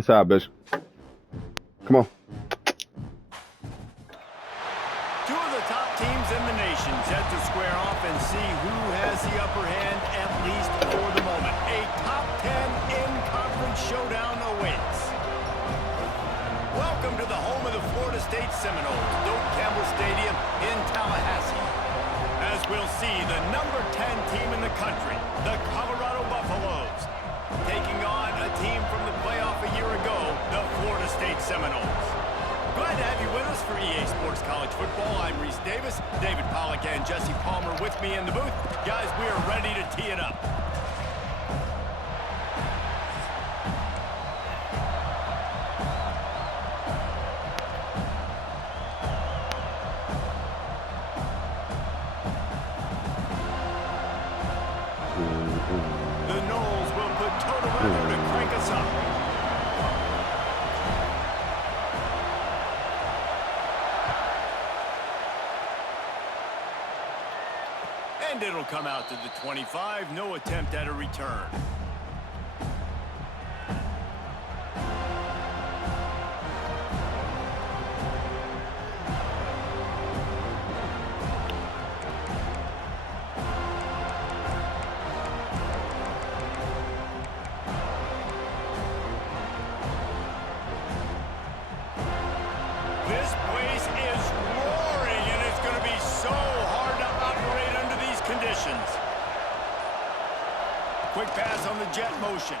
Inside, bitch. Come on. Two of the top teams in the nation set to square off and see who has the upper hand, at least for the moment. A top 10 in-conference showdown awaits. Welcome to the home of the Florida State Seminoles, Doak Campbell Stadium in Tallahassee. As we'll see, the number 10 team in the country, the Colorado Buffaloes, taking on a team from the playoff a year ago, the Florida State Seminoles. Glad to have you with us for EA Sports College Football. I'm Reese Davis, David Pollack and Jesse Palmer with me in the booth. Guys, we are ready to tee it up. The Noles will put toe to weather to crank us up. And it'll come out to the 25. No attempt at a return. This place is roaring, and it's going to be so hard to operate under these conditions. Quick pass on the jet motion.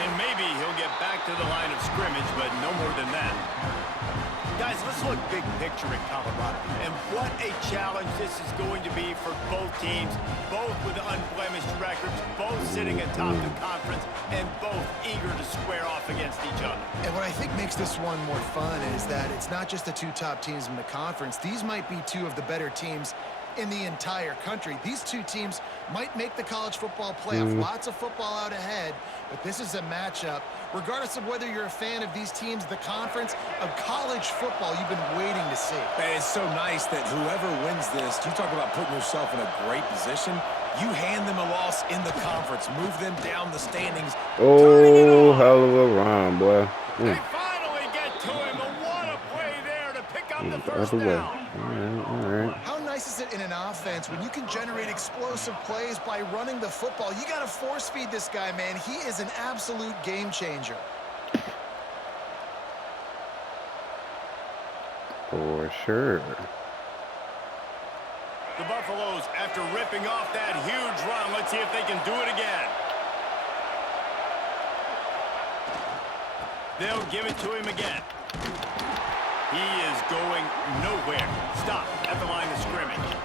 And maybe he'll get back to the line of scrimmage, but no more than that. Guys, let's look big picture at Colorado. And what a challenge this is going to be for both teams, both with unblemished records, both sitting atop the conference, and both eager to square off against each other. And what I think makes this one more fun is that it's not just the two top teams in the conference. These might be two of the better teams in the entire country. These two teams might make the college football playoff. Lots of football out ahead, but this is a matchup, regardless of whether you're a fan of these teams, the conference, of college football you've been waiting to see. And it's so nice that whoever wins this, you talk about putting yourself in a great position, you hand them a loss in the conference, move them down the standings. Oh, hell of a run, boy. They finally get to him, and what a play there to pick up the first Other way. down. All right. How nice is it in an offense when you can generate explosive plays by running the football? You got to force feed this guy, man. He is an absolute game changer. For sure. The Buffaloes, after ripping off that huge run, let's see if they can do it again. They'll give it to him again. He is going nowhere. Stop at the line of scrimmage.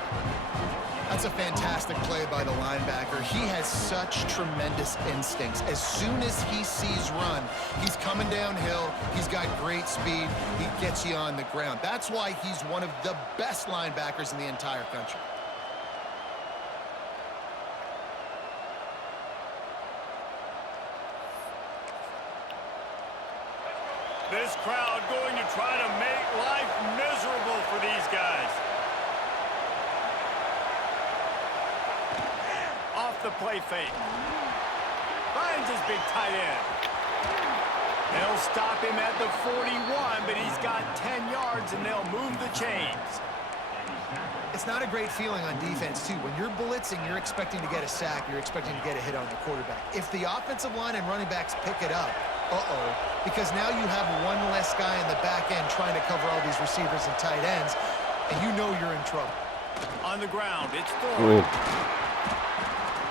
That's a fantastic play by the linebacker. He has such tremendous instincts. As soon as he sees run, he's coming downhill. He's got great speed. He gets you on the ground. That's why he's one of the best linebackers in the entire country. This crowd going to try to make life miserable for these guys. Off the play fake. Finds his big tight end. They'll stop him at the 41, but he's got 10 yards, and they'll move the chains. It's not a great feeling on defense, too. When you're blitzing, you're expecting to get a sack. You're expecting to get a hit on the quarterback. If the offensive line and running backs pick it up, because now you have one less guy in the back end trying to cover all these receivers and tight ends, and you know you're in trouble. On the ground, it's Thorne.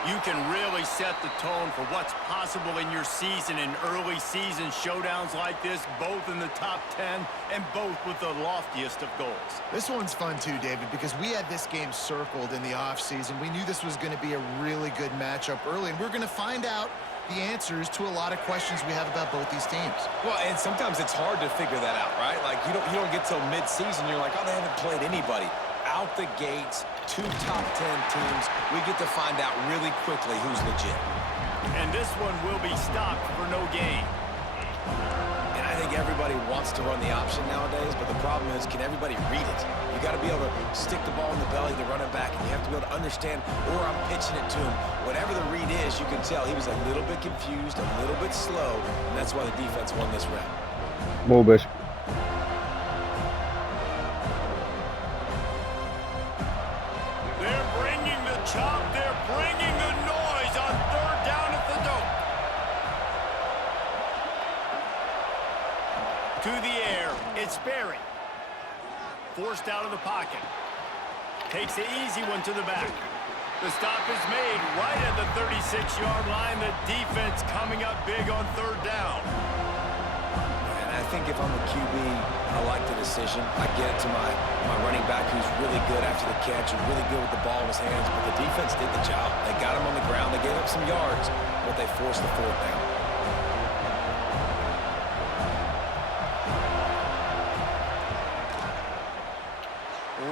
You can really set the tone for what's possible in your season in early season showdowns like this, both in the top 10 and both with the loftiest of goals. This one's fun too, David, because we had this game circled in the offseason. We knew this was going to be a really good matchup early, and we're going to find out the answers to a lot of questions we have about both these teams. Well, and sometimes it's hard to figure that out, right? Like, you don't get till mid-season, you're like, oh, they haven't played anybody. Out the gates, two top 10 teams, we get to find out really quickly who's legit. And this one will be stopped for no gain. And I think everybody wants wants to run the option nowadays, but the problem is, can everybody read it? You got to be able to stick the ball in the belly of the running back, and you have to be able to understand, or I'm pitching it to him. Whatever the read is, you can tell he was a little bit confused, a little bit slow, and that's why the defense won this round. More Bishop. They're bringing the chop. They're bringing the noise on third down at the dope. To the air, it's Berry. Forced out of the pocket. Takes the easy one to the back. The stop is made right at the 36-yard line. The defense coming up big on third down. And I think if I'm a QB, I like the decision. I get it to my running back who's really good after the catch and really good with the ball in his hands, but the defense did the job. They got him on the ground. They gave up some yards, but they forced the fourth down.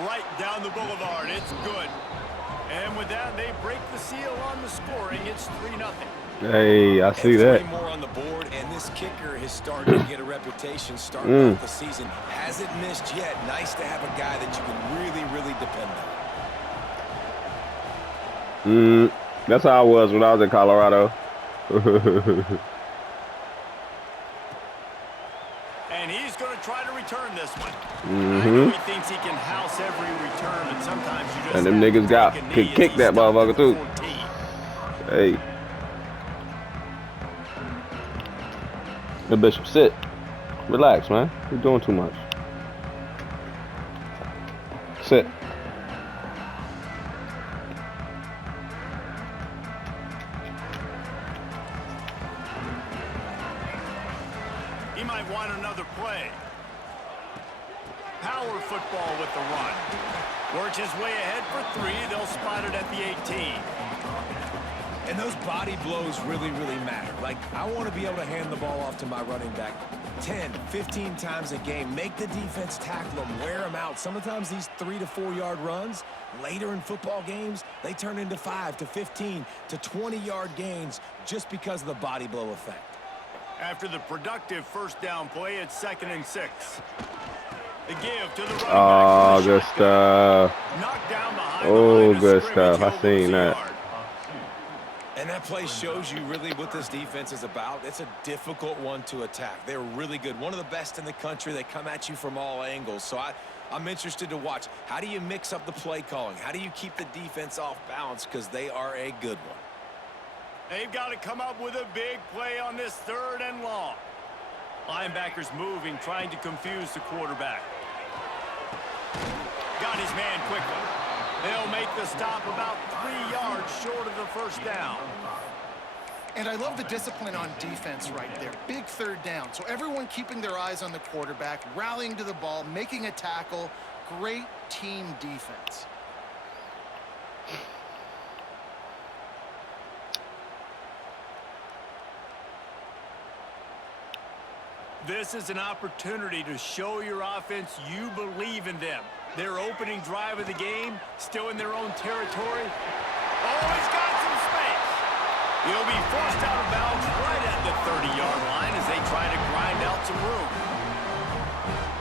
Right down the boulevard. It's good. And with that, they break the seal on the scoring. It's 3-0. Hey, I see that. 3 more on the board, and this kicker is starting to get a reputation starting off the season. Hasn't missed yet. Nice to have a guy that you can really, really depend on. That's how I was when I was in Colorado. And he's going to try to return this one. I know he thinks he can house every return, but sometimes you just And them niggas can kick that motherfucker too. Hey. The Bishop, sit. Relax, man. You're doing too much. Sit. He might want another play. Power football with the run. Works his way ahead for 3. They'll spot it at the 18. And those body blows really, really matter. Like, I want to be able to hand the ball off to my running back 10, 15 times a game. Make the defense tackle them, wear them out. Sometimes these 3 to 4 yard runs, later in football games, they turn into 5 to 15 to 20 yard gains just because of the body blow effect. After the productive first down play, it's 2nd and 6. The give to the running back. Oh, good stuff. Knocked down behind the Oh, line of good scrimmage. stuff. I He'll seen lose a that. yard. And that play shows you really what this defense is about. It's a difficult one to attack. They're really good. One of the best in the country. They come at you from all angles. So I'm interested to watch. How do you mix up the play calling? How do you keep the defense off balance? Because they are a good one. They've got to come up with a big play on this 3rd and long. Linebackers moving, trying to confuse the quarterback. Got his man quickly. They'll make the stop about 3 yards short of the first down. And I love the discipline on defense right there. Big 3rd down. So everyone keeping their eyes on the quarterback, rallying to the ball, making a tackle. Great team defense. This is an opportunity to show your offense you believe in them. Their opening drive of the game, still in their own territory. Oh, he's got some space. He'll be forced out of bounds right at the 30-yard line as they try to grind out some room.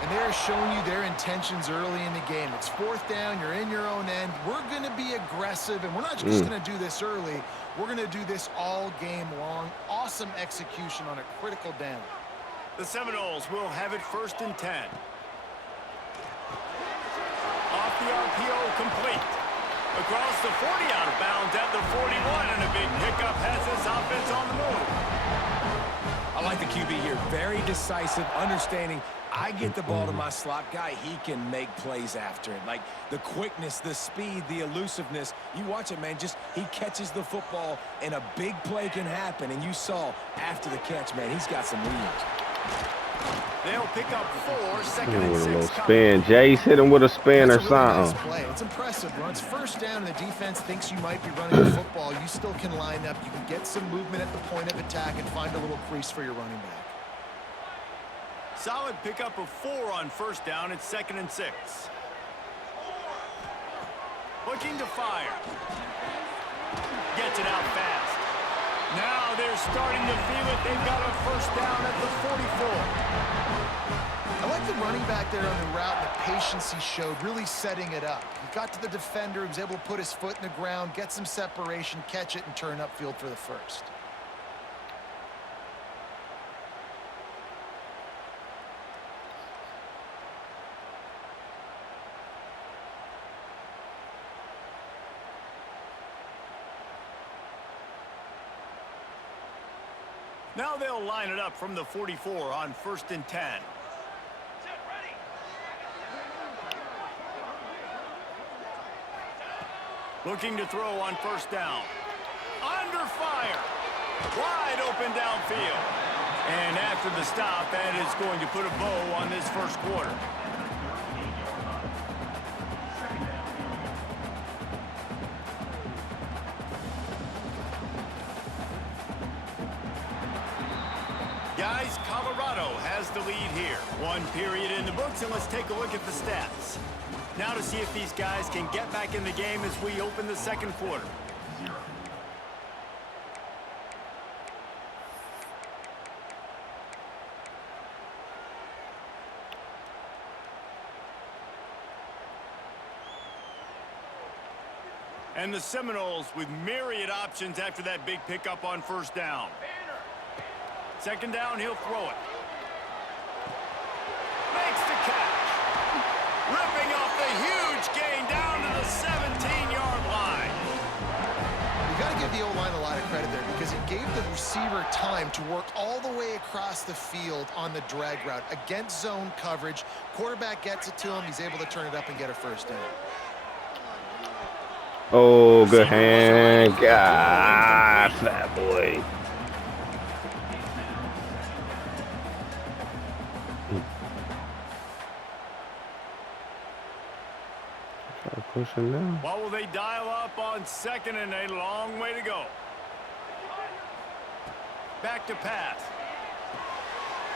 And they're showing you their intentions early in the game. It's 4th down, you're in your own end. We're going to be aggressive, and we're not just going to do this early. We're going to do this all game long. Awesome execution on a critical down. The Seminoles will have it 1st and 10. Off the RPO, complete. Across the 40, out of bounds at the 41, and a big pickup has this offense on the move. I like the QB here. Very decisive, understanding I get the ball to my slot guy, he can make plays after it. Like the quickness, the speed, the elusiveness. You watch it, man. Just he catches the football, and a big play can happen. And you saw after the catch, man, he's got some wheels. They'll pick up 4, 2nd With and a 6. little spin. Jace hit him with a spin or That's a really nice something. play. It's impressive. When it's 1st down and the defense thinks you might be running the football, you still can line up. You can get some movement at the point of attack and find a little crease for your running back. Solid pickup of 4 on 1st down. It's 2nd and 6. Looking to fire. Gets it out fast. Now they're starting to feel it. They've got a 1st down at the 44. running back there on the route, the patience he showed, really setting it up. He got to the defender, he was able to put his foot in the ground, get some separation, catch it, and turn upfield for the first. Now they'll line it up from the 44 on 1st and 10. Looking to throw on 1st down. Under fire. Wide open downfield. And after the stop, that is going to put a bow on this first quarter. Guys, Colorado has the lead here. 1 period in the books, and let's take a look at the stats. Now to see if these guys can get back in the game as we open the second quarter. And the Seminoles with myriad options after that big pickup on 1st down. 2nd down, he'll throw it. Makes the catch. Ripping off the huge gain down to the 17-yard line. You got to give the O-line a lot of credit there because it gave the receiver time to work all the way across the field on the drag route against zone coverage. Quarterback gets it to him. He's able to turn it up and get a 1st down. Oh, good hand. Gosh, that boy. Push him down. What will they dial up on 2nd and a long way to go? Back to pass.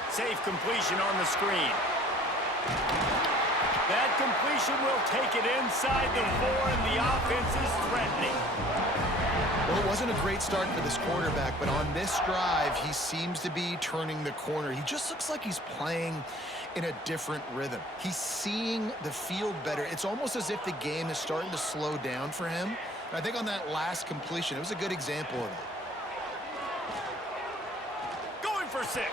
Safe completion on the screen. That completion will take it inside the 4, and the offense is threatening. Well, it wasn't a great start for this quarterback, but on this drive, he seems to be turning the corner. He just looks like he's playing in a different rhythm. He's seeing the field better. It's almost as if the game is starting to slow down for him. And I think on that last completion, it was a good example of it. Going for 6.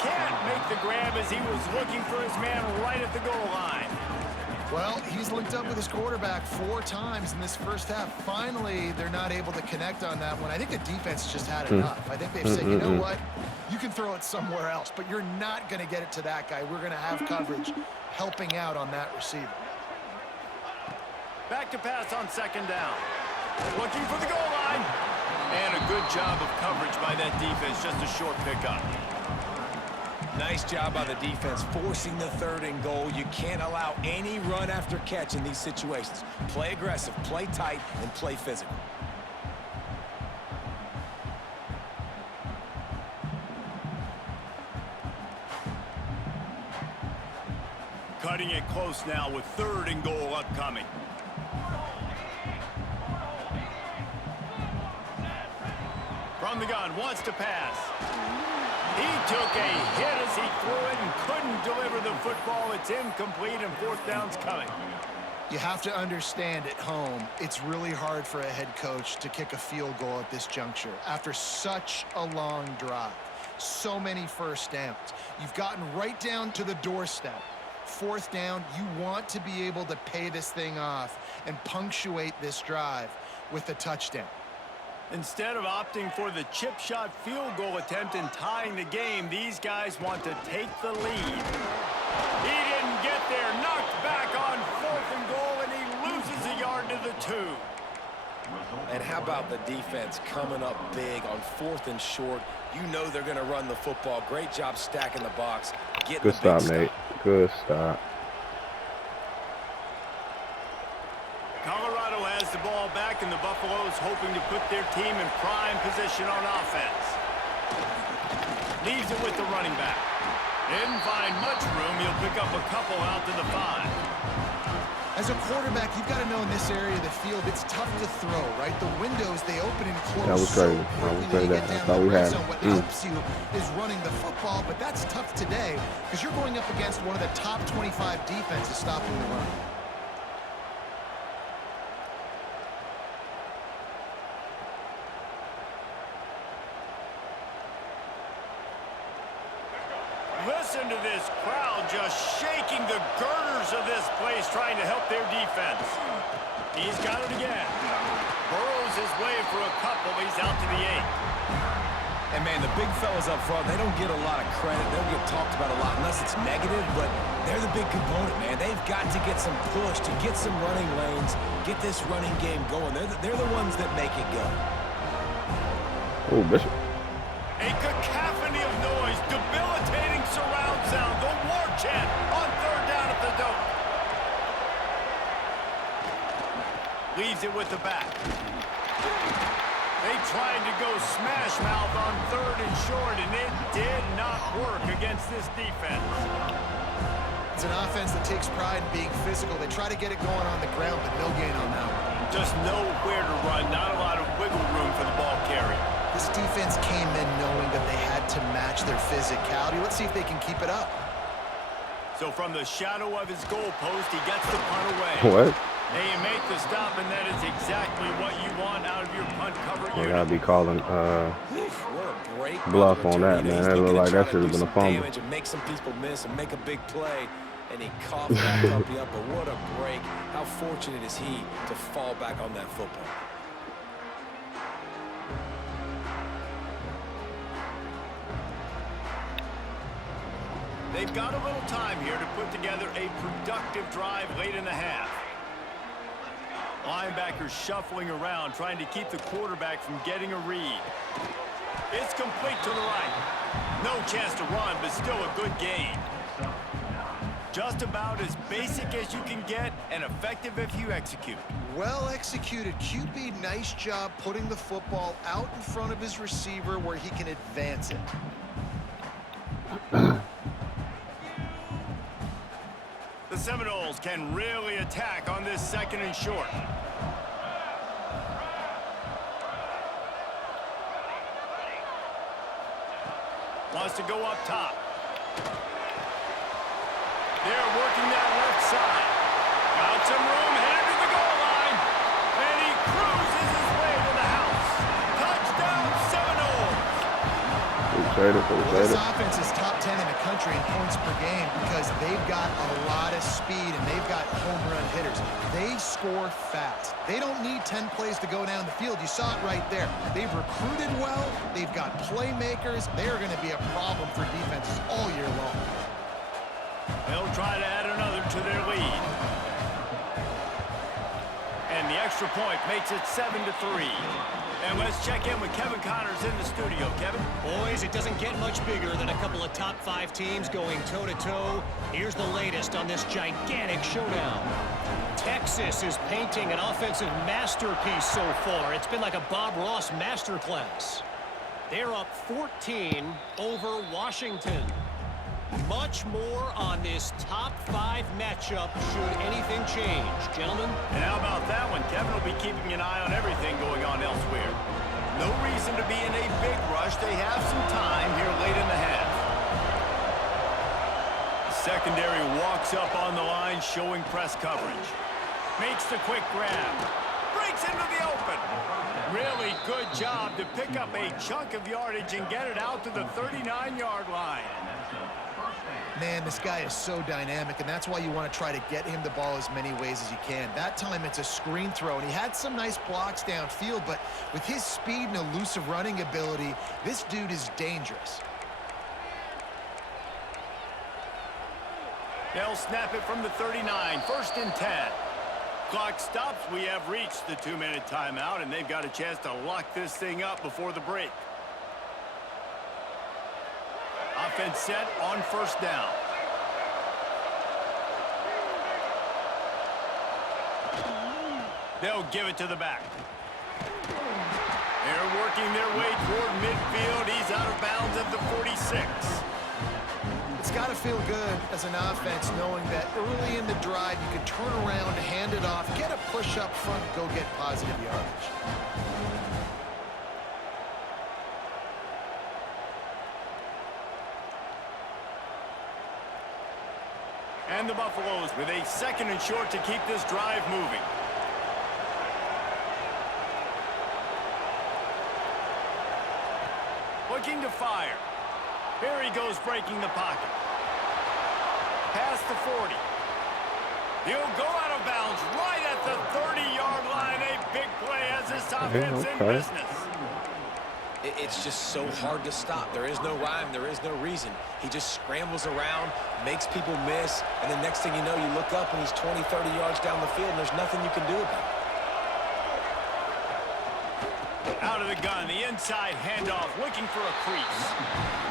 Can't make the grab as he was looking for his man right at the goal line. Well, he's linked up with his quarterback 4 times in this first half. Finally, they're not able to connect on that one. I think the defense just had enough. I think they've said, you know what? You can throw it somewhere else, but you're not going to get it to that guy. We're going to have coverage helping out on that receiver. Back to pass on 2nd down. Looking for the goal line. And a good job of coverage by that defense. Just a short pickup. Nice job by the defense forcing the 3rd and goal. You can't allow any run after catch in these situations. Play aggressive, play tight, and play physical. Cutting it close now with 3rd and goal upcoming. From the gun, wants to pass. He took a hit as he threw it and couldn't deliver the football. It's incomplete, and 4th down's coming. You have to understand at home, it's really hard for a head coach to kick a field goal at this juncture after such a long drive. So many 1st downs. You've gotten right down to the doorstep. 4th down, you want to be able to pay this thing off and punctuate this drive with a touchdown. Instead of opting for the chip shot field goal attempt and tying the game, these guys want to take the lead. He didn't get there, knocked back on 4th and goal, and he loses a yard to the 2. And how about the defense coming up big on 4th and short? You know they're going to run the football. Great job stacking the box. Good stop, Nate. Good stop. Colorado has the ball back, and the Buffaloes hoping to put their team in prime position on offense. Leaves it with the running back. Didn't find much room. He'll pick up a couple out to the 5. As a quarterback, you've got to know in this area of the field, it's tough to throw, right? The windows, they open and close. That was crazy. I was crazy. You I get down thought the we red had zone. it. What helps you is running the football, but that's tough today because you're going up against one of the top 25 defenses stopping the run. Listen to this crowd just shaking the girders of this place, trying to help their defense. He's got it again. Burrows his way for a couple. He's out to the 8. And, man, the big fellas up front, they don't get a lot of credit. They don't get talked about a lot unless it's negative, but they're the big component, man. They've got to get some push, to get some running lanes, get this running game going. They're the ones that make it go. Oh, Bishop. A cacophony of noise, debilitating surround sound, the war chant on third down at the Dome. Leaves it with the back. They tried to go smash mouth on third and short, and it did not work against this defense. It's an offense that takes pride in being physical. They try to get it going on the ground, but no gain on that one. Just nowhere to run, not a lot of wiggle room for the ball carrier. This defense came in knowing that they had to match their physicality. Let's see if they can keep it up. So from the shadow of his goalpost, he gets the punt away. What? Hey, you make the stop, and that is exactly what you want out of your punt cover I unit. gotta be calling What a break. bluff on that, man. That looked like that should have been a fumble. And make some people miss and make a big play. And he coughed that puppy up, but what a break. How fortunate is he to fall back on that football? They've got a little time here to put together a productive drive late in the half. Linebackers shuffling around, trying to keep the quarterback from getting a read. It's complete to the right. No chance to run, but still a good gain. Just about as basic as you can get and effective if you execute. Well executed. QB, nice job putting the football out in front of his receiver where he can advance it. The Seminoles can really attack on this second and short. Wants to go up top. They're working that left side. Got some room, headed to the goal line. And he cruises his way to the house. Touchdown, Seminoles. This offense is top 10 in the country in points per game because they've got a lot of speed and they've got home run hitters. They score fast. They don't need 10 plays to go down the field. You saw it right there. They've recruited well. They've got playmakers. They are going to be a problem for defenses all year long. They'll try to add another to their lead. And the extra point makes it 7-3. And let's check in with Kevin Connors in the studio. Kevin? Boys, it doesn't get much bigger than a couple of top 5 teams going toe-to-toe. Here's the latest on this gigantic showdown. Texas is painting an offensive masterpiece so far. It's been like a Bob Ross masterclass. They're up 14 over Washington. Much more on this top 5 matchup should anything change. Gentlemen? And how about that one? Kevin will be keeping an eye on everything going on elsewhere. No reason to be in a big rush. They have some time here late in the half. The secondary walks up on the line, showing press coverage. Makes the quick grab. Breaks into the open. Really good job to pick up a chunk of yardage and get it out to the 39-yard line. Man, this guy is so dynamic, and that's why you want to try to get him the ball as many ways as you can. That time it's a screen throw, and he had some nice blocks downfield, but with his speed and elusive running ability, this dude is dangerous. They'll snap it from the 39, 1st and 10. Clock stops. We have reached the 2-minute timeout, and they've got a chance to lock this thing up before the break. Offense set on 1st down. They'll give it to the back. They're working their way toward midfield. He's out of bounds at the 46. It's got to feel good as an offense knowing that early in the drive you could turn around, hand it off, get a push up front, go get positive yardage. And the Buffaloes with a 2nd and short to keep this drive moving. Looking to fire. Here he goes, breaking the pocket. Past the 40. He'll go out of bounds right at the 30-yard line. A big play as this offense in business. It's just so hard to stop. There is no rhyme. There is no reason. He just scrambles around, makes people miss, and the next thing you know, you look up and he's 20, 30 yards down the field, and there's nothing you can do about it. Out of the gun, the inside handoff, looking for a crease.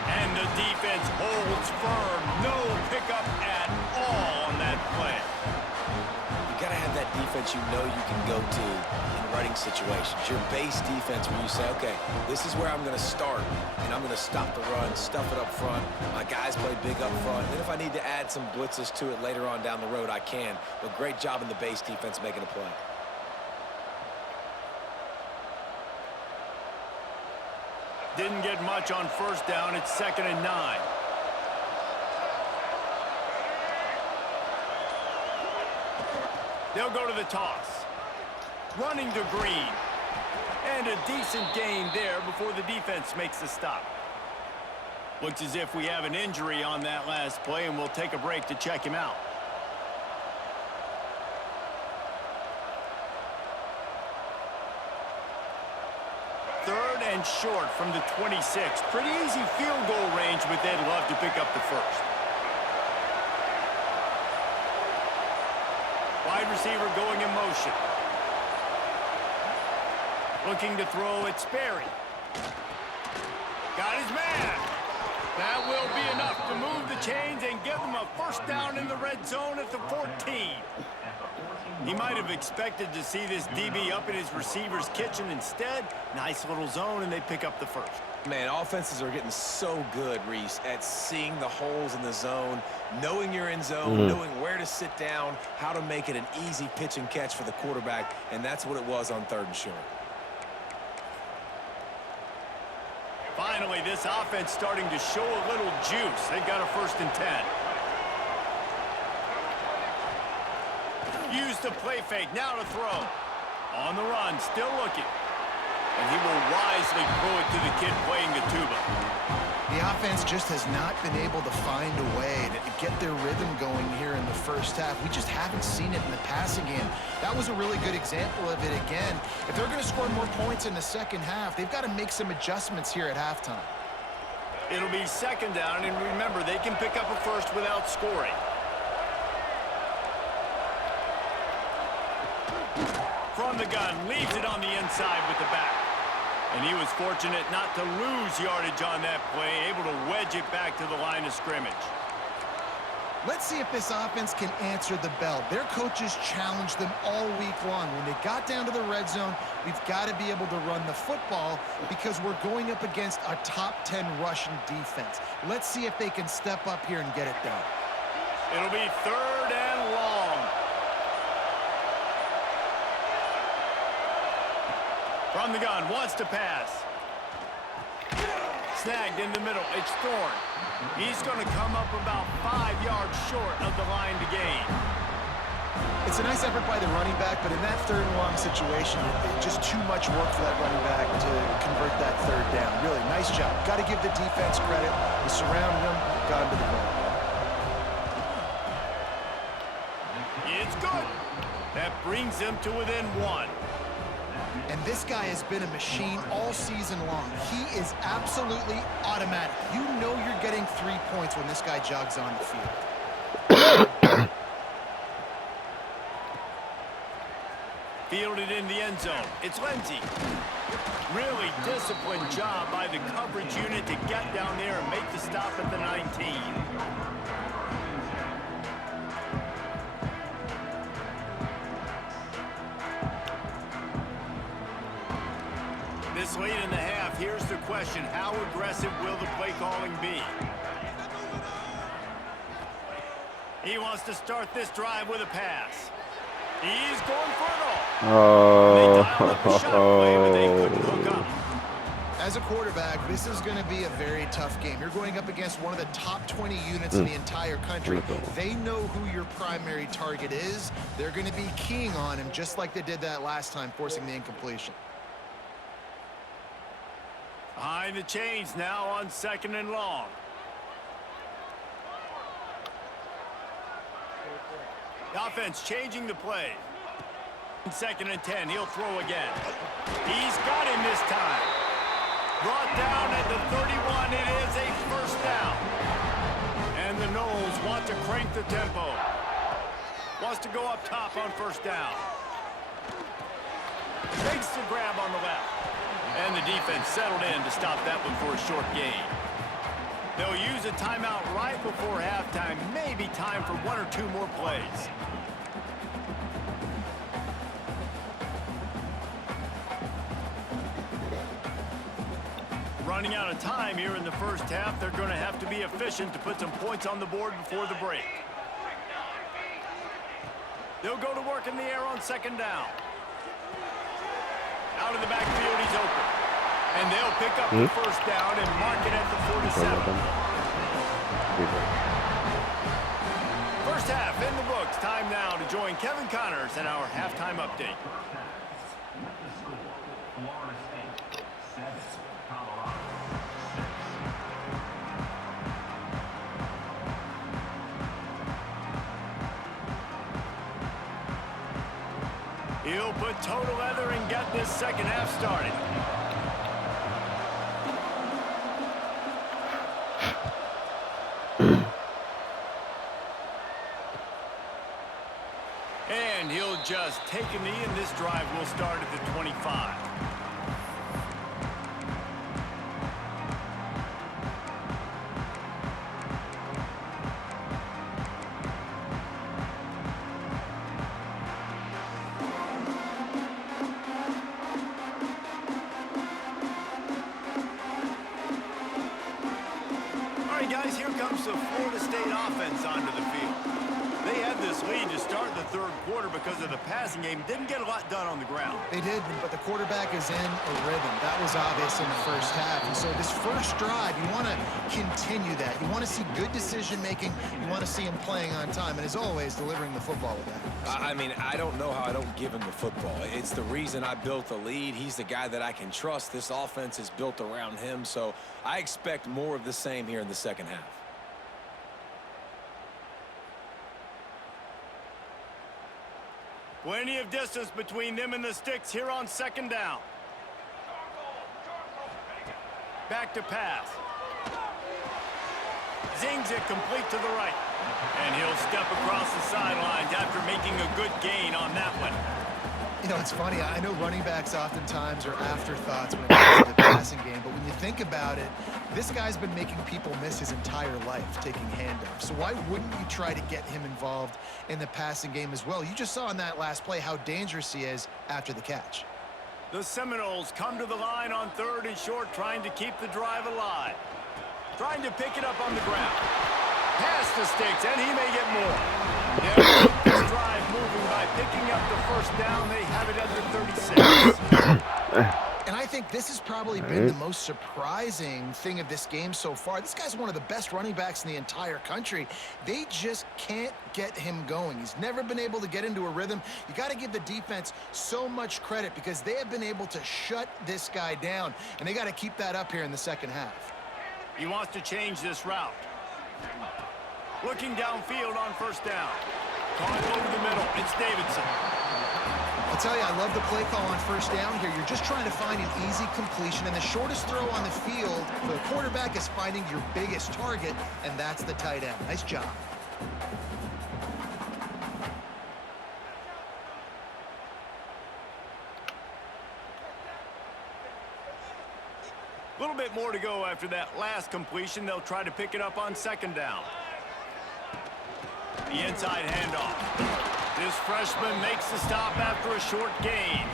And the defense holds firm. No pickup at all on that play. You got to have that defense you know you can go to in running situations. Your base defense where you say, okay, this is where I'm going to start, and I'm going to stop the run, stuff it up front. My guys play big up front. Then if I need to add some blitzes to it later on down the road, I can. But great job in the base defense making a play. Didn't get much on first down. It's 2nd and 9. They'll go to the toss. Running to Green. And a decent gain there before the defense makes the stop. Looks as if we have an injury on that last play, and we'll take a break to check him out. And short from the 26. Pretty easy field goal range, but they'd love to pick up the first. Wide receiver going in motion. Looking to throw at Sperry. Got his man. That will be enough to move the chains and give them a first down in the red zone at the 14. He might have expected to see this DB up in his receiver's kitchen. Instead, nice little zone, and they pick up the first. Man, offenses are getting so good, Reese, at seeing the holes in the zone, knowing you're in zone, knowing where to sit down, how to make it an easy pitch and catch for the quarterback, and that's what it was on 3rd and short. Finally, this offense starting to show a little juice. They've got a 1st and 10. Use the play fake, now to throw. On the run, still looking. And he will wisely throw it to the kid playing the tuba. The offense just has not been able to find a way to get their rhythm going here in the first half. We just haven't seen it in the passing game. That was a really good example of it again. If they're going to score more points in the second half, they've got to make some adjustments here at halftime. It'll be 2nd down, and remember, they can pick up a first without scoring. From the gun, leaves it on the inside with the back. And he was fortunate not to lose yardage on that play, able to wedge it back to the line of scrimmage. Let's see if this offense can answer the bell. Their coaches challenged them all week long. When they got down to the red zone, we've got to be able to run the football because we're going up against a top 10 rushing defense. Let's see if they can step up here and get it done. It'll be 3rd and long. From the gun, wants to pass. Snagged in the middle, it's Thorne. He's going to come up about 5 yards short of the line to gain. It's a nice effort by the running back, but in that 3rd and long situation, just too much work for that running back to convert that 3rd down. Really, nice job. Got to give the defense credit. They surrounded him, got him to the ground. It's good. That brings them to within 1. And this guy has been a machine all season long. He is absolutely automatic. You know you're getting 3 points when this guy jogs on the field. Fielded in the end zone. It's Lindsey. Really disciplined job by the coverage unit to get down there and make the stop at the 19. This late in the half, here's the question. How aggressive will the play calling be? He wants to start this drive with a pass. He's going for it all. They dialed up the shot play, but they couldn't hook up. As a quarterback, this is going to be a very tough game. You're going up against one of the top 20 units in the entire country. They know who your primary target is. They're going to be keying on him just like they did that last time, forcing the incompletion. Behind the chains now on 2nd and long. The offense changing the play. 2nd and 10, he'll throw again. He's got him this time. Brought down at the 31, it is a first down. And the Noles want to crank the tempo. Wants to go up top on 1st down. Makes the grab on the left. And the defense settled in to stop that one for a short gain. They'll use a timeout right before halftime. Maybe time for 1 or 2 more plays. Running out of time here in the first half. They're going to have to be efficient to put some points on the board before the break. They'll go to work in the air on 2nd down. Out of the backfield, he's open. And they'll pick up the 1st down and mark it at the 47. First half in the books. Time now to join Kevin Connors in our halftime update. He'll put toe to leather and get this second half started. And he'll just take a knee, and this drive will start at the 25. Guys, here comes the Florida State offense onto the field. They had this lead to start the 3rd quarter because of the passing game. Didn't get a lot done on the ground. They did, but the quarterback is in a rhythm. That was obvious in the first half. And so this first drive, you want to continue that. You want to see good decision-making. You want to see him playing on time. And as always, delivering the football with that. I mean, I don't know how I don't give him the football. It's the reason I built the lead. He's the guy that I can trust. This offense is built around him. So I expect more of the same here in the second half. Plenty of distance between them and the sticks here on 2nd down. Back to pass. Zings it complete to the right. And he'll step across the sidelines after making a good gain on that one. You know, it's funny. I know running backs oftentimes are afterthoughts when it comes to the passing game, but when you think about it, this guy's been making people miss his entire life taking handoffs. So why wouldn't you try to get him involved in the passing game as well? You just saw in that last play how dangerous he is after the catch. The Seminoles come to the line on 3rd and short, trying to keep the drive alive. Trying to pick it up on the ground. Past the sticks, and he may get more. They'll keep this drive moving by picking up the 1st down. They have it under 36. And I think this has probably been the most surprising thing of this game so far. This guy's one of the best running backs in the entire country. They just can't get him going. He's never been able to get into a rhythm. You got to give the defense so much credit because they have been able to shut this guy down, and they got to keep that up here in the second half. He wants to change this route. Looking downfield on 1st down. Caught over the middle. It's Davidson. I'll tell you, I love the play call on 1st down here. You're just trying to find an easy completion, and the shortest throw on the field for the quarterback is finding your biggest target, and that's the tight end. Nice job. A little bit more to go after that last completion. They'll try to pick it up on 2nd down. The inside handoff. This freshman makes the stop after a short gain.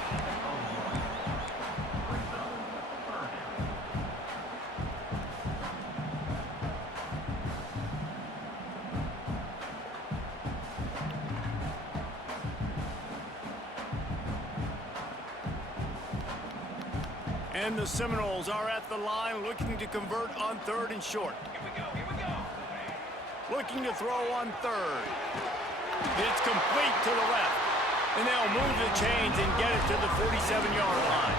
And the Seminoles are at the line looking to convert on 3rd and short. Here we go. Looking to throw on 3rd. It's complete to the left. And they'll move the chains and get it to the 47-yard line.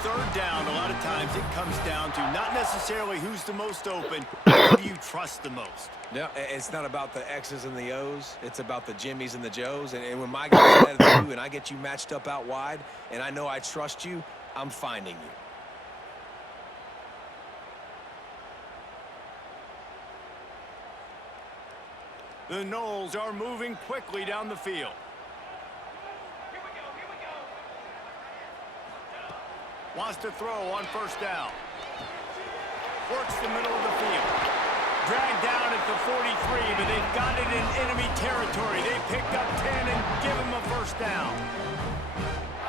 3rd down, a lot of times it comes down to not necessarily who's the most open, who do you trust the most? Yeah, it's not about the X's and the O's. It's about the Jimmys and the Joes. And when my guy's ahead of you and I get you matched up out wide and I know I trust you, I'm finding you. The Noles are moving quickly down the field. Here we go. Wants to throw on 1st down. Works the middle of the field. Dragged down at the 43, but they've got it in enemy territory. They picked up 10 and give him a 1st down.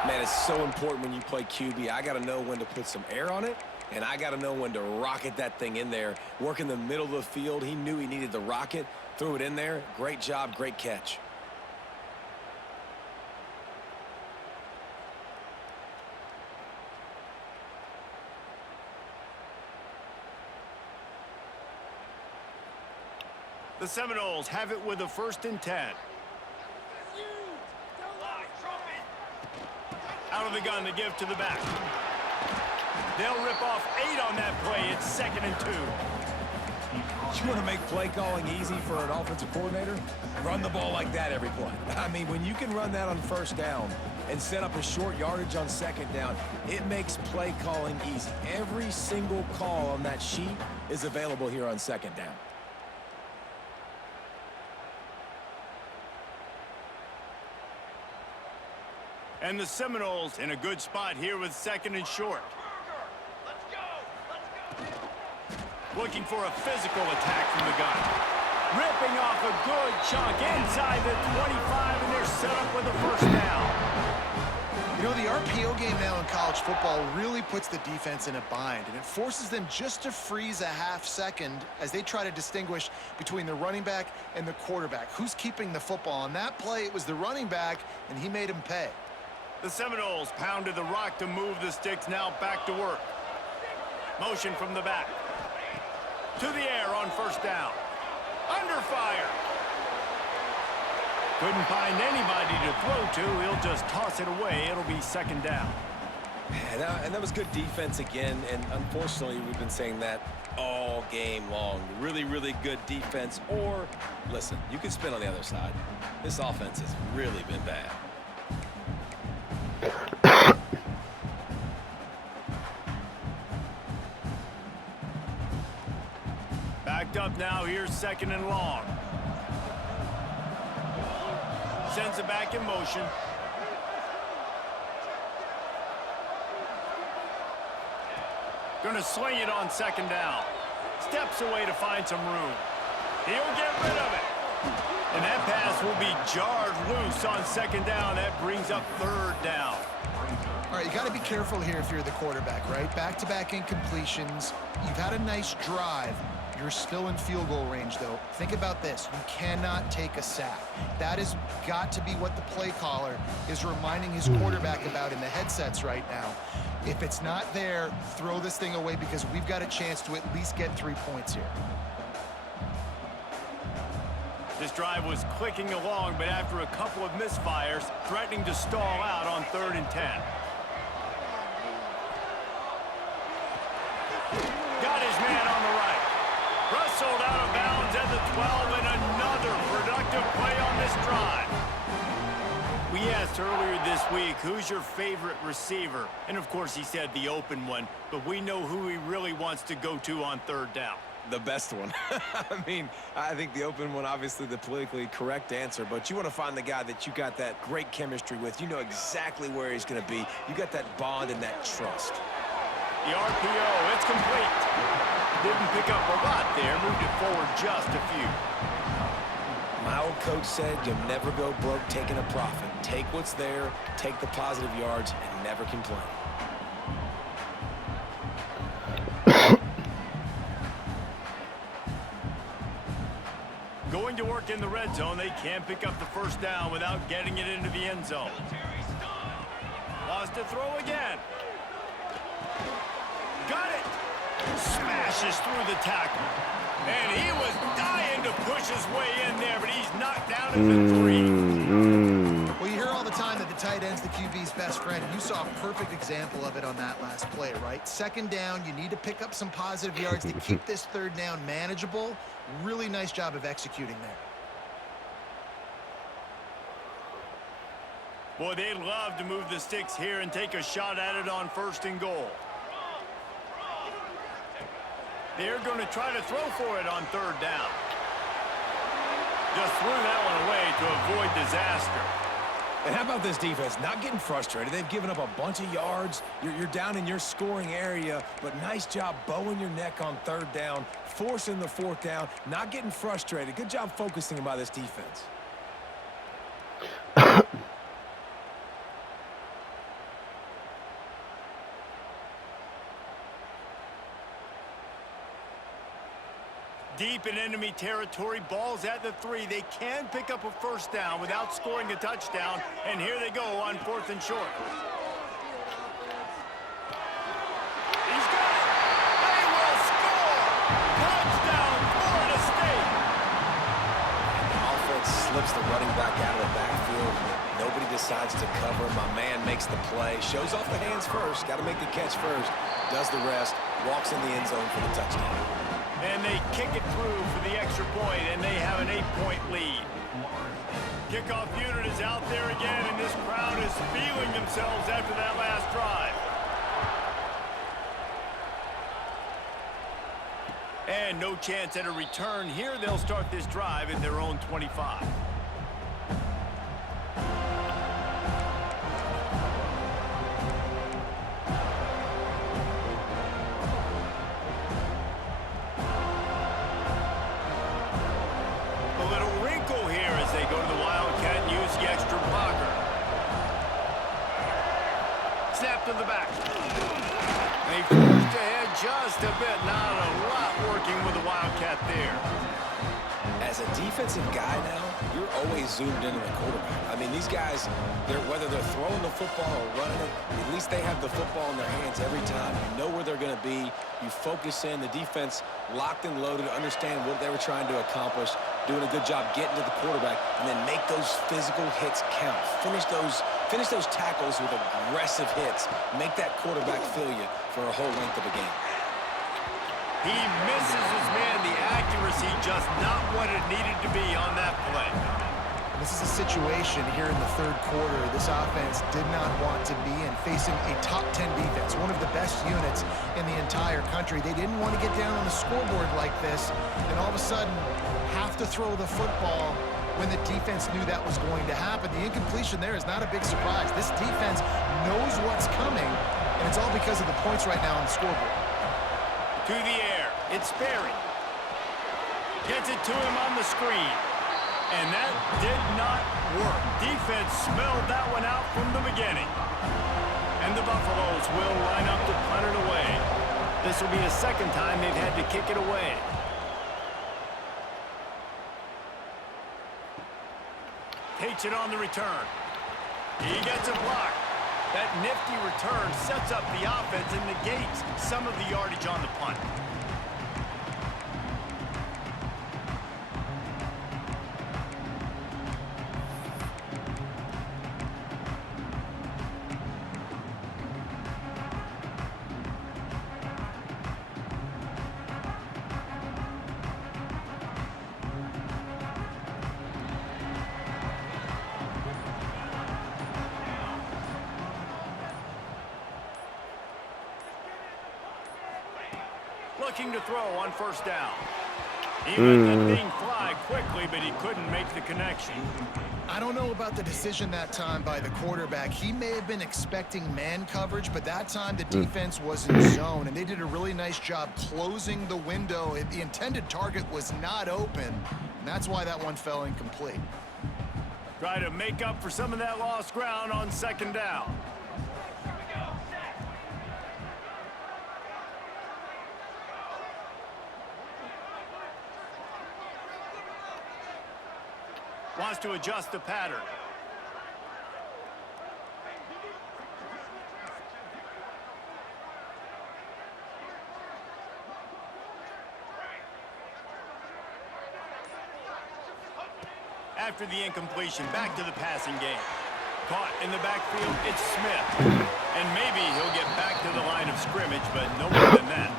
Man, it's so important when you play QB. I got to know when to put some air on it, and I got to know when to rocket that thing in there. Work in the middle of the field. He knew he needed the rocket. Threw it in there. Great job, great catch. The Seminoles have it with a 1st and 10. Out of the gun to give to the back. They'll rip off 8 on that play. It's 2nd and 2. You want to make play calling easy for an offensive coordinator? Run the ball like that every play. I mean, when you can run that on 1st down and set up a short yardage on 2nd down, it makes play calling easy. Every single call on that sheet is available here on 2nd down. And the Seminoles in a good spot here with 2nd and short. Looking for a physical attack from the gun. Ripping off a good chunk inside the 25, and they're set up with a 1st down. You know, the RPO game now in college football really puts the defense in a bind, and it forces them just to freeze a half second as they try to distinguish between the running back and the quarterback. Who's keeping the football? On that play, it was the running back, and he made him pay. The Seminoles pounded the rock to move the sticks, now back to work. Motion from the back. To the air on 1st down. Under fire. Couldn't find anybody to throw to. He'll just toss it away. It'll be 2nd down. And that was good defense again, and unfortunately we've been saying that all game long. Really, really good defense, or, listen, you can spin on the other side. This offense has really been bad. Backed up now, here's 2nd and long. Sends it back in motion. Gonna sling it on 2nd down. Steps away to find some room. He'll get rid of it. And that pass will be jarred loose on 2nd down. That brings up 3rd down. All right, you got to be careful here if you're the quarterback, right? Back-to-back incompletions. You've had a nice drive. You're still in field goal range, though. Think about this. You cannot take a sack. That has got to be what the play caller is reminding his quarterback about in the headsets right now. If it's not there, throw this thing away because we've got a chance to at least get 3 points here. This drive was clicking along, but after a couple of misfires, threatening to stall out on 3rd and 10. Got his man on the right. Wrestled out of bounds at the 12, and another productive play on this drive. We asked earlier this week, who's your favorite receiver? And of course he said the open one, but we know who he really wants to go to on 3rd down. The best one. I mean, I think the open one, obviously the politically correct answer, but you want to find the guy that you got that great chemistry with. You know exactly where he's going to be. You got that bond and that trust. The RPO, it's complete. Didn't pick up a lot there, moved it forward just a few. My old coach said you'll never go broke taking a profit. Take what's there, take the positive yards, and never complain. Going to work in the red zone, they can't pick up the 1st down without getting it into the end zone. Wants to throw again. Got it. Smashes through the tackle. And he was dying to push his way in there, but he's knocked down at the 3. Well, you hear all the time that the tight end's the QB's best friend, and you saw a perfect example of it on that last play, right? Second down, you need to pick up some positive yards to keep this third down manageable. Really nice job of executing there. Boy, they'd love to move the sticks here and take a shot at it on 1st and goal. They're going to try to throw for it on 3rd down. Just threw that one away to avoid disaster. And how about this defense? Not getting frustrated. They've given up a bunch of yards. You're down in your scoring area, but nice job bowing your neck on 3rd down, forcing the 4th down, not getting frustrated. Good job focusing by this defense. Deep in enemy territory, ball's at the 3. They can pick up a 1st down without scoring a touchdown, and here they go on 4th and short. He's got it! They will score! Touchdown, Florida State! The offense slips the running back out of the backfield. Nobody decides to cover. My man makes the play. Shows off the hands first. Got to make the catch first. Does the rest. Walks in the end zone for the touchdown. And they kick it through for the extra point, and they have an 8-point lead. Kickoff unit is out there again, and this crowd is feeling themselves after that last drive. And no chance at a return here. They'll start this drive at their own 25. To the back. They forced ahead just a bit. Not a lot working with the Wildcat there. As a defensive guy now, you're always zoomed into the quarterback. I mean, these guys, whether they're throwing the football or running it, at least they have the football in their hands every time. You know where they're going to be. You focus in. The defense locked and loaded, understand what they were trying to accomplish, doing a good job getting to the quarterback, and then make those physical hits count. Finish those tackles with aggressive hits. Make that quarterback feel you for a whole length of a game. He misses his man. The accuracy just not what it needed to be on that play. This is a situation here in the 3rd quarter this offense did not want to be in, facing a top 10 defense, one of the best units in the entire country. They didn't want to get down on the scoreboard like this and all of a sudden have to throw the football when the defense knew that was going to happen. The incompletion there is not a big surprise. This defense knows what's coming, and it's all because of the points right now on the scoreboard. To the air, it's Sperry. Gets it to him on the screen. And that did not work. Defense smelled that one out from the beginning. And the Buffaloes will line up to punt it away. This will be the 2nd time they've had to kick it away. Takes it on the return. He gets a block. That nifty return sets up the offense and negates some of the yardage on the punt. Looking to throw on 1st down. He let that thing fly quickly, but he couldn't make the connection. I don't know about the decision that time by the quarterback. He may have been expecting man coverage, but that time the defense was in zone, and they did a really nice job closing the window. The intended target was not open, and that's why that one fell incomplete. Try to make up for some of that lost ground on 2nd down. Wants to adjust the pattern. After the incompletion, back to the passing game. Caught in the backfield, it's Smith. And maybe he'll get back to the line of scrimmage, but no more than that.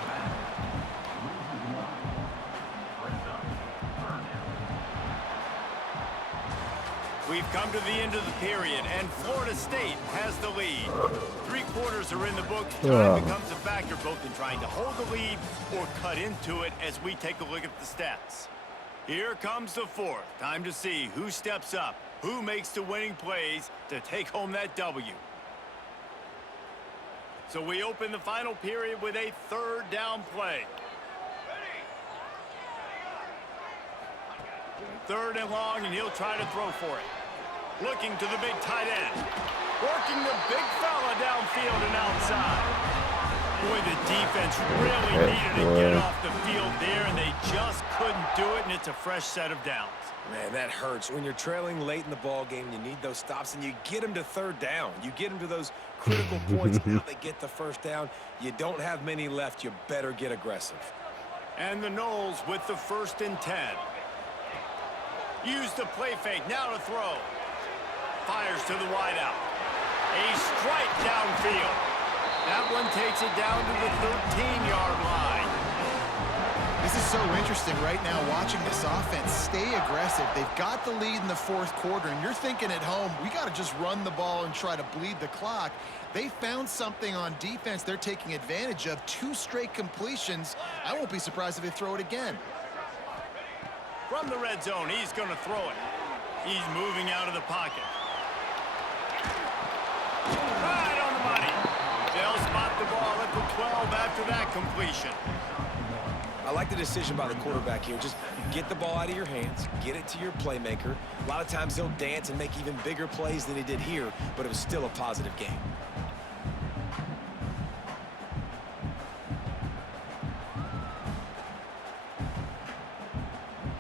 We've come to the end of the period, and Florida State has the lead. 3 quarters are in the books. Time becomes a factor both in trying to hold the lead or cut into it as we take a look at the stats. Here comes the 4th. Time to see who steps up, who makes the winning plays to take home that W. So we open the final period with a 3rd down play. 3rd and long, and he'll try to throw for it. Looking to the big tight end. Working the big fella downfield and outside. Boy, the defense really needed to get off the field there, and they just couldn't do it, and it's a fresh set of downs. Man, that hurts. When you're trailing late in the ball game, you need those stops, and you get them to 3rd down. You get them to those critical points. Now they get the 1st down. You don't have many left. You better get aggressive. And the Noles with the 1st and 10. Use the play fake. Now to throw. Fires to the wideout. A strike downfield. That one takes it down to the 13-yard line. This is so interesting right now watching this offense stay aggressive. They've got the lead in the 4th quarter, and you're thinking at home, we got to just run the ball and try to bleed the clock. They found something on defense they're taking advantage of. 2 straight completions. I won't be surprised if they throw it again. From the red zone, he's going to throw it. He's moving out of the pocket. Right on the money. They'll spot the ball at the 12 after that completion. I like the decision by the quarterback here. Just get the ball out of your hands, get it to your playmaker. A lot of times he'll dance and make even bigger plays than he did here, but it was still a positive game.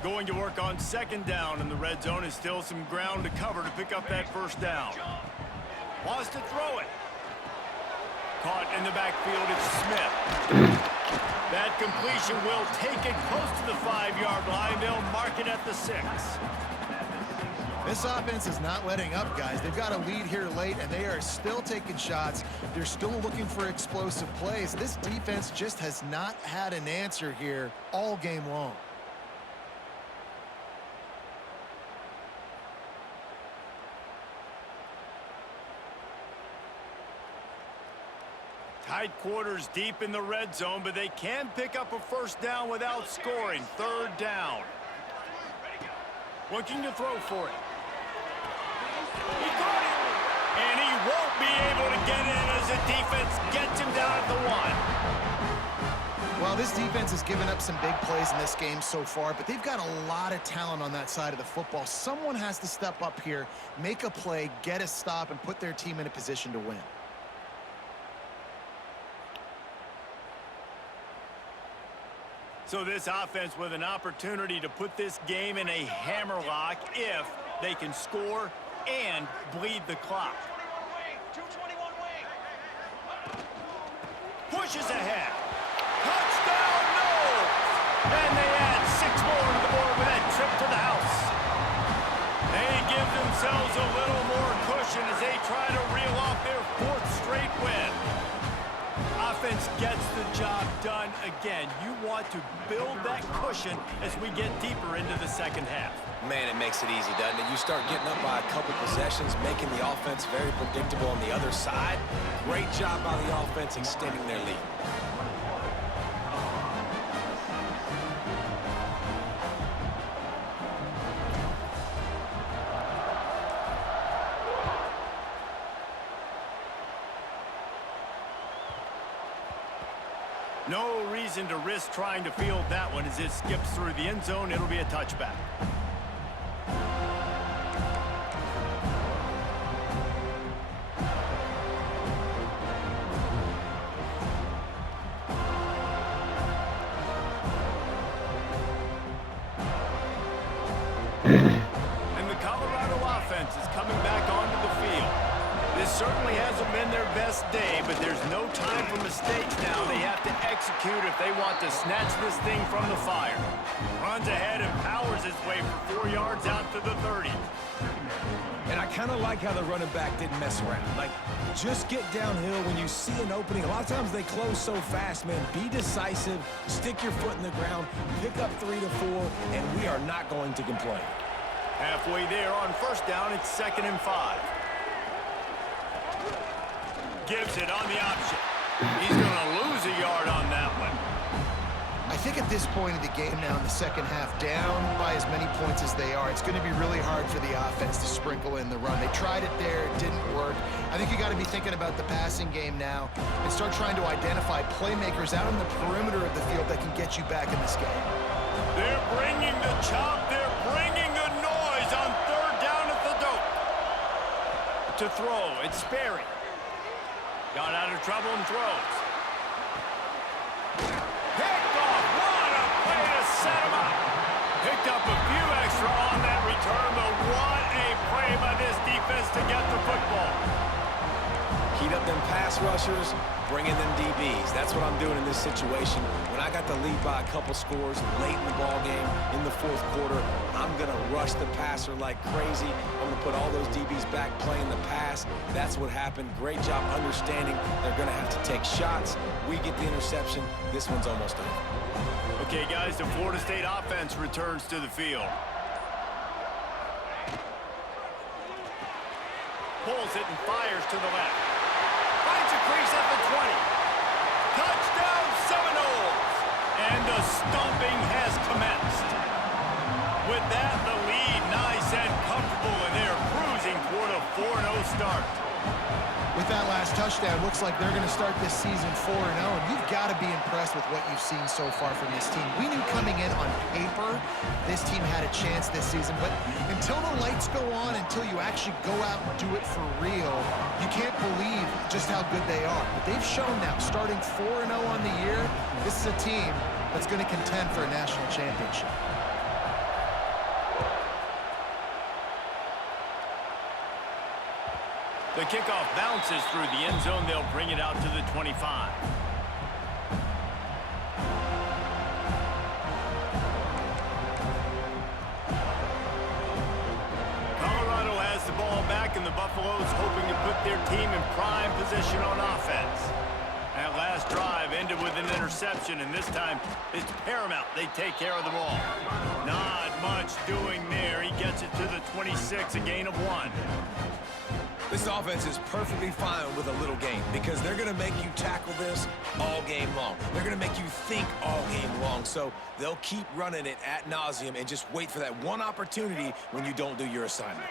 Going to work on 2nd down, and the red zone is still some ground to cover to pick up that 1st down. Wants to throw it. Caught in the backfield, it's Smith. That completion will take it close to the 5-yard line. They'll mark it at the 6. This offense is not letting up, guys. They've got a lead here late, and they are still taking shots. They're still looking for explosive plays. This defense just has not had an answer here all game long. Tight quarters deep in the red zone, but they can pick up a 1st down without scoring. 3rd down. Looking to throw for it. He got it! And he won't be able to get in as the defense gets him down at the 1. Well, this defense has given up some big plays in this game so far, but they've got a lot of talent on that side of the football. Someone has to step up here, make a play, get a stop, and put their team in a position to win. So this offense with an opportunity to put this game in a hammerlock if they can score and bleed the clock. Pushes ahead. Touchdown, Noles! And they add 6 more to the board with that trip to the house. They give themselves a little more cushion as they try to reel off their 4th straight win. Offense gets the job done again. You want to build that cushion as we get deeper into the 2nd half. Man, it makes it easy, doesn't it? You start getting up by a couple possessions, making the offense very predictable on the other side. Great job by the offense extending their lead. No reason to risk trying to field that one as it skips through the end zone. It'll be a touchback. And the Colorado offense is coming back onto the field. This This certainly hasn't been their best day, but there's no time for mistakes now. They have to execute if they want to snatch this thing from the fire. Runs ahead and powers his way for 4 yards out to the 30. And I kind of like how the running back didn't mess around. Like, just get downhill when you see an opening. A lot of times they close so fast, man. Be decisive, stick your foot in the ground, pick up 3 to 4, and we are not going to complain. Halfway there on first down, it's 2nd and 5. Gives it on the option. He's going to lose a yard on that one. I think at this point of the game now in the second half, down by as many points as they are, it's going to be really hard for the offense to sprinkle in the run. They tried it there, it didn't work. I think you got to be thinking about the passing game now and start trying to identify playmakers out on the perimeter of the field that can get you back in this game. They're bringing the chop. They're bringing the noise on 3rd down at the dope. To throw, it's Sperry. Got out of trouble and throws. Picked off. What a play to set him up. Picked up a few extra on that return, but what a play by this defense to get the football. Heat up them pass rushers, bring in them DBs. That's what I'm doing in this situation. When I got the lead by a couple scores late in the ball game in the 4th quarter, I'm going to rush the passer like crazy. I'm going to put all those DBs back playing the pass. That's what happened. Great job understanding they're going to have to take shots. We get the interception. This one's almost over. Okay, guys, the Florida State offense returns to the field. Pulls it and fires to the left. Finds a crease at the 20. Touchdown Seminoles! And the stomping has commenced. With that, the lead nice and comfortable, and they're cruising toward a 4-0 start. With that last touchdown, looks like they're going to start this season 4-0, and you've got to be impressed with what you've seen so far from this team. We knew coming in on paper this team had a chance this season, but until the lights go on, until you actually go out and do it for real, you can't believe just how good they are. But they've shown now, starting 4-0 on the year, this is a team that's going to contend for a national championship. The kickoff bounces through the end zone. They'll bring it out to the 25. Colorado has the ball back, and the Buffaloes hoping to put their team in prime position on offense. That last drive ended with an interception, and this time it's paramount they take care of the ball. Not much doing there. He gets it to the 26, a gain of 1. This offense is perfectly fine with a little game because they're going to make you tackle this all game long. They're going to make you think all game long. So they'll keep running it ad nauseum and just wait for that one opportunity when you don't do your assignment.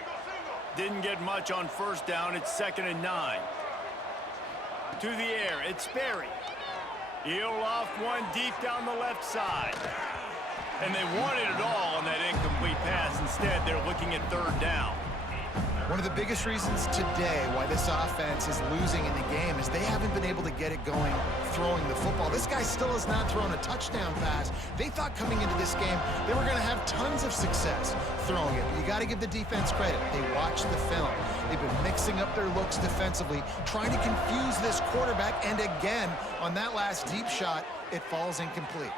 Didn't get much on first down. It's 2nd and 9. To the air, it's Sperry. He'll loft one deep down the left side. And they wanted it all on that incomplete pass. Instead, they're looking at 3rd down. One of the biggest reasons today why this offense is losing in the game is they haven't been able to get it going throwing the football. This guy still has not thrown a touchdown pass. They thought coming into this game they were going to have tons of success throwing it. But you got to give the defense credit. They watched the film. They've been mixing up their looks defensively, trying to confuse this quarterback. And again, on that last deep shot, it falls incomplete.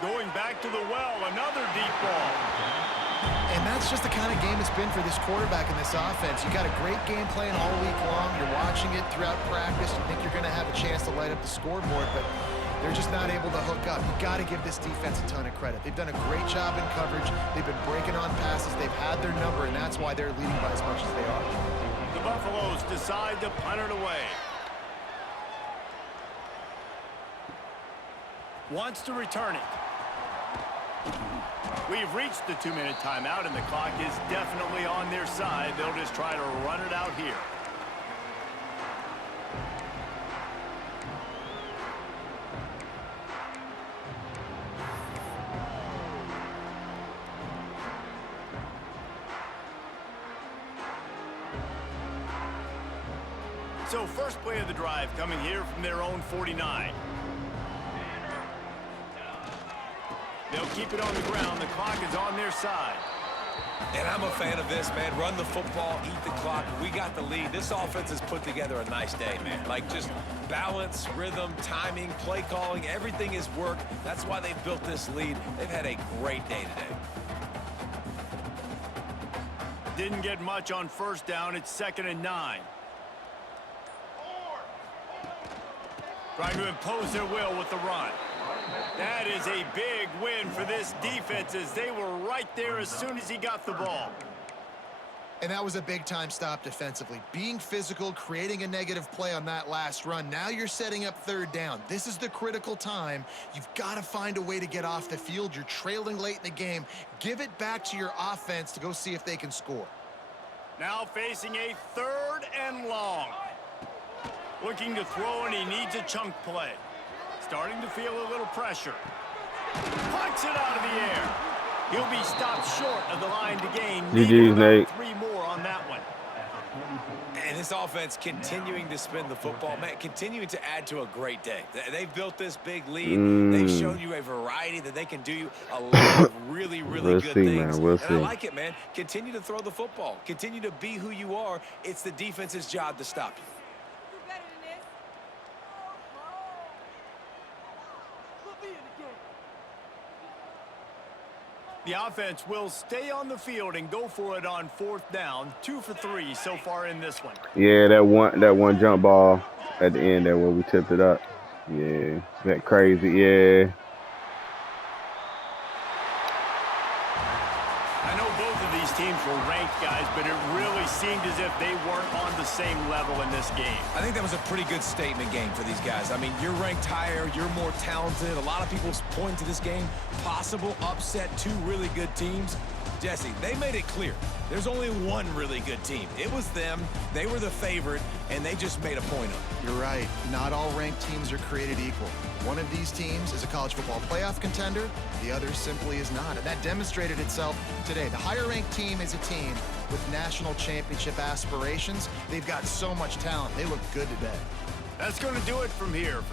Going back to the well, another deep ball. And that's just the kind of game it's been for this quarterback in this offense. You got a great game plan all week long. You're watching it throughout practice. You think you're going to have a chance to light up the scoreboard, but they're just not able to hook up. You got to give this defense a ton of credit. They've done a great job in coverage. They've been breaking on passes. They've had their number, and that's why they're leading by as much as they are. The Buffaloes decide to punt it away. Wants to return it. We've reached the 2-minute timeout, and the clock is definitely on their side. They'll just try to run it out here. So first play of the drive coming here from their own 49. They'll keep it on the ground. The clock is on their side. And I'm a fan of this, man. Run the football, eat the clock. We got the lead. This offense has put together a nice day, man. Like, just balance, rhythm, timing, play calling, everything is work. That's why they've built this lead. They've had a great day today. Didn't get much on first down. It's 2nd and 9. Trying to impose their will with the run. That is a big win for this defense as they were right there as soon as he got the ball. And that was a big-time stop defensively. Being physical, creating a negative play on that last run. Now you're setting up 3rd down. This is the critical time. You've got to find a way to get off the field. You're trailing late in the game. Give it back to your offense to go see if they can score. Now facing a 3rd and long. Looking to throw, and he needs a chunk play. Starting to feel a little pressure. Punts it out of the air. He'll be stopped short of the line to gain. GG's, Nate. 3 more on that one. And this offense continuing to spin the football, man, continuing to add to a great day. They've built this big lead. They've shown you a variety that they can do a lot of really, really good things. We'll and I like it, man. Continue to throw the football. Continue to be who you are. It's the defense's job to stop you. The offense will stay on the field and go for it on 4th down. 2 for 3 so far in this one. Yeah, that one jump ball at the end there where we tipped it up. Yeah, that crazy. Yeah. I know both of these teams were ranked, guys, but it really seemed as if they weren't on the same level in this game. I think that was a pretty good statement game for these guys. I mean, you're ranked higher, you're more talented. A lot of people point to this game, possible upset, 2 really good teams. Jesse, they made it clear. There's only one really good team. It was them. They were the favorite, and they just made a point of it. You're right. Not all ranked teams are created equal. One of these teams is a college football playoff contender. The other simply is not. And that demonstrated itself today. The higher-ranked team is a team with national championship aspirations. They've got so much talent. They look good today. That's going to do it from here. For